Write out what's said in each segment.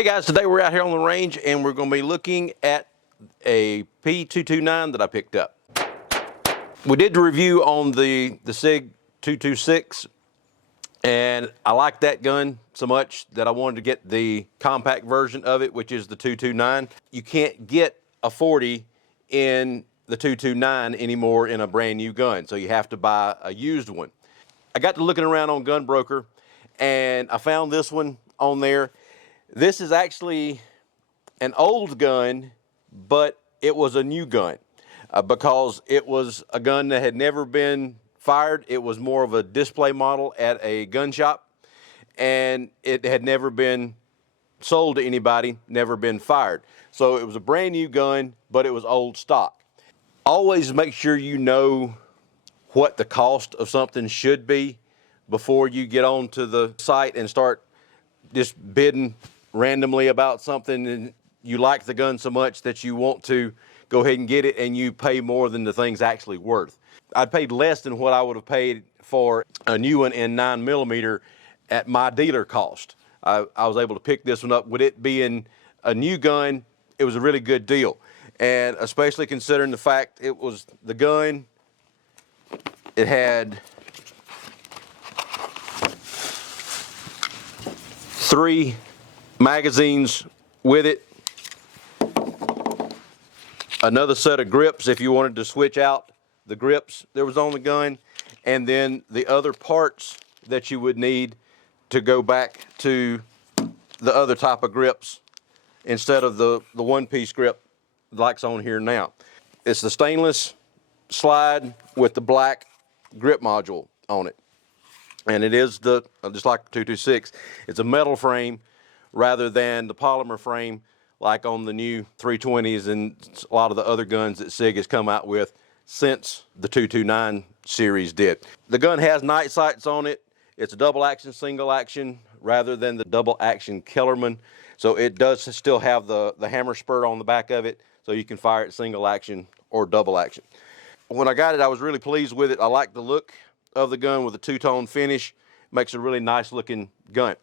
Hey guys, today we're out here on the range and we're going to be looking at a P229 that I picked up. We did the review on the SIG 226 and I like that gun so much that I wanted to get the compact version of it, which is the 229. You can't get a 40 in the 229 anymore in a brand new gun, so you have to buy a used one. I got to looking around on Gunbroker and I found this one on there. This is actually an old gun, but it was a new gun because it was a gun that had never been fired. It was more of a display model at a gun shop, and it had never been sold to anybody, never been fired. So it was a brand new gun, but it was old stock. Always make sure you know what the cost of something should be before you get onto the site and start just bidding randomly about something, and you like the gun so much that you want to go ahead and get it and you pay more than the thing's actually worth. I paid less than what I would have paid for a new one in 9mm at my dealer cost. I was able to pick this one up. With it being a new gun, it was a really good deal, and especially considering the fact it was the gun. It had 3 magazines with it, another set of grips if you wanted to switch out the grips that was on the gun, and then the other parts that you would need to go back to the other type of grips instead of the one-piece grip like's on here now. It's the stainless slide with the black grip module on it, and it is the just like the 226. It's a metal frame rather than the polymer frame like on the new 320s and a lot of the other guns that SIG has come out with since the 229 series did. The gun has night sights on it. It's a double action, single action rather than the double action Kellerman. So it does still have the hammer spur on the back of it, so you can fire it single action or double action. When I got it, I was really pleased with it. I like the look of the gun with a two-tone finish. Makes a really nice looking gun.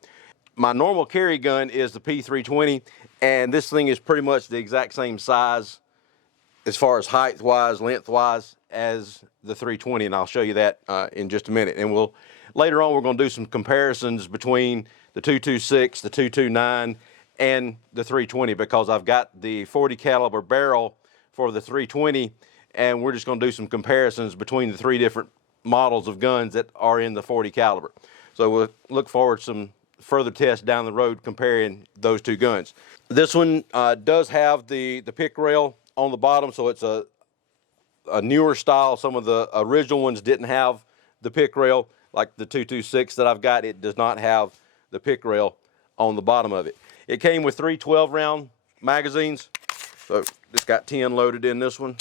My normal carry gun is the P320, and this thing is pretty much the exact same size as far as height-wise, length-wise as the 320, and I'll show you that in just a minute. And later on we're going to do some comparisons between the 226, the 229, and the 320 because I've got the 40 caliber barrel for the 320, and we're just going to do some comparisons between the 3 different models of guns that are in the 40 caliber. So we'll look forward to some further tests down the road comparing those 2 guns. This one does have the pick rail on the bottom, so it's a newer style. Some of the original ones didn't have the pick rail, like the 226 that I've got. It does not have the pick rail on the bottom of it. It came with 3 12-round magazines, so it's got 10 loaded in this one.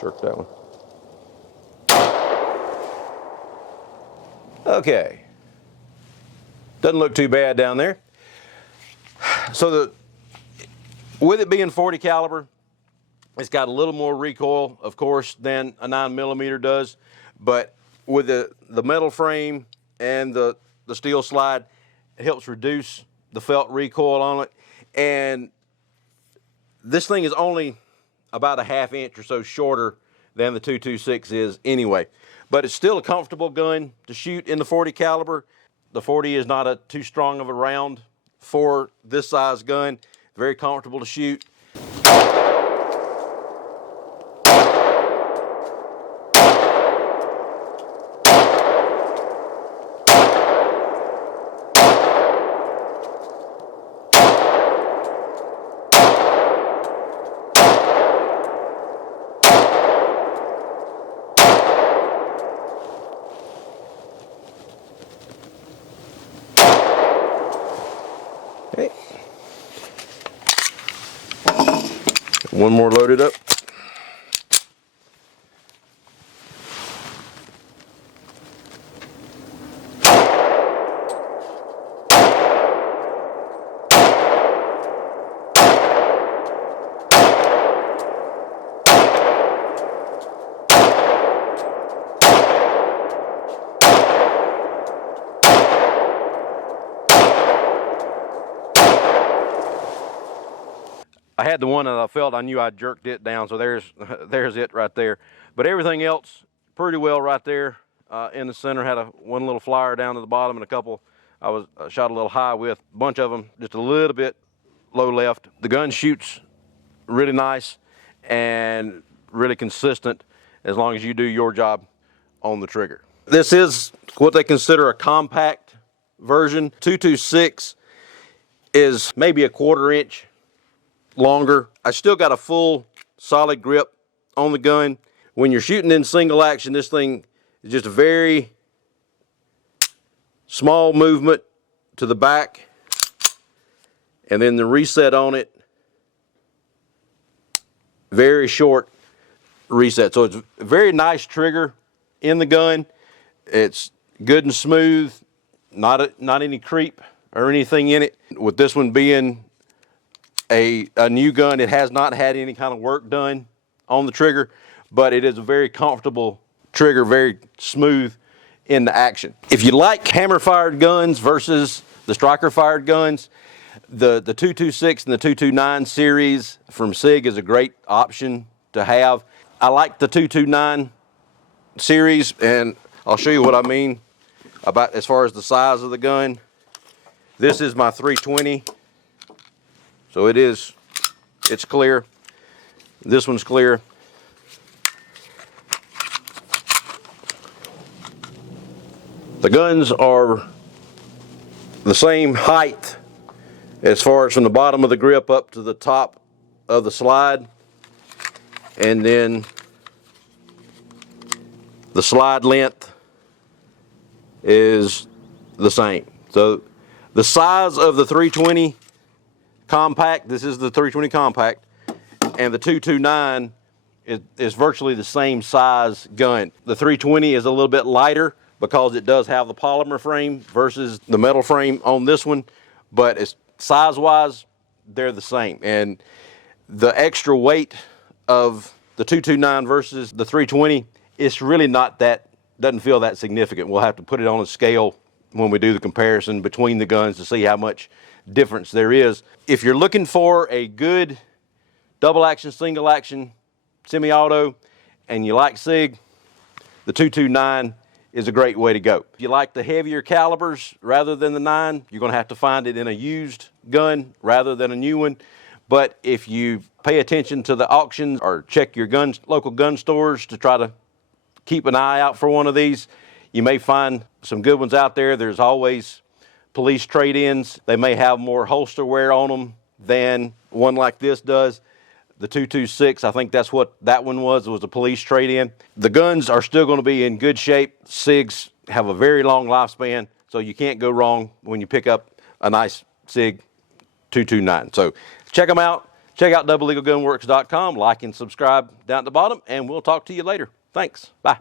Jerk that one. Okay. Doesn't look too bad down there. So with it being 40 caliber, it's got a little more recoil, of course, than a 9mm does, but with the metal frame and the steel slide, it helps reduce the felt recoil on it. And this thing is only about a ½ inch or so shorter than the 226 is anyway. But it's still a comfortable gun to shoot in the 40 caliber. The 40 is not too strong of a round for this size gun. Very comfortable to shoot. Okay. One more loaded up. I had the one that I felt I knew I jerked it down, so there's it right there. But everything else pretty well right there in the center. Had one little flyer down to the bottom and a couple I was shot a little high with. A bunch of them just a little bit low left. The gun shoots really nice and really consistent as long as you do your job on the trigger. This is what they consider a compact version. 226 is maybe a 1/4 inch longer. I still got a full solid grip on the gun. When you're shooting in single action, this thing is just a very small movement to the back, and then the reset on it, very short reset. So it's a very nice trigger in the gun. It's good and smooth, not any creep or anything in it. With this one being a new gun, it has not had any kind of work done on the trigger, but it is a very comfortable trigger, very smooth in the action. If you like hammer fired guns versus the striker fired guns, the 226 and the 229 series from SIG is a great option to have. I like the 229 series, and I'll show you what I mean about as far as the size of the gun. This is my 320. So it's clear. This one's clear. The guns are the same height as far as from the bottom of the grip up to the top of the slide. And then the slide length is the same. So the size of the 320 compact, this is the 320 compact, and the 229 is virtually the same size gun. The 320 is a little bit lighter because it does have the polymer frame versus the metal frame on this one, but it's size-wise, they're the same. And the extra weight of the 229 versus the 320, it's really not that, doesn't feel that significant. We'll have to put it on a scale when we do the comparison between the guns to see how much difference there is. If you're looking for a good double action, single action, semi-auto, and you like SIG, the 229 is a great way to go. If you like the heavier calibers rather than the 9, you're gonna have to find it in a used gun rather than a new one. But if you pay attention to the auctions or check your local gun stores to try to keep an eye out for one of these, you may find some good ones out there. There's always police trade-ins. They may have more holster wear on them than one like this does. The 226, I think that's what that one was a police trade-in. The guns are still going to be in good shape. SIGs have a very long lifespan, so you can't go wrong when you pick up a nice SIG 229. So check them out. Check out doublelegalgunworks.com. Like and subscribe down at the bottom, and we'll talk to you later. Thanks. Bye.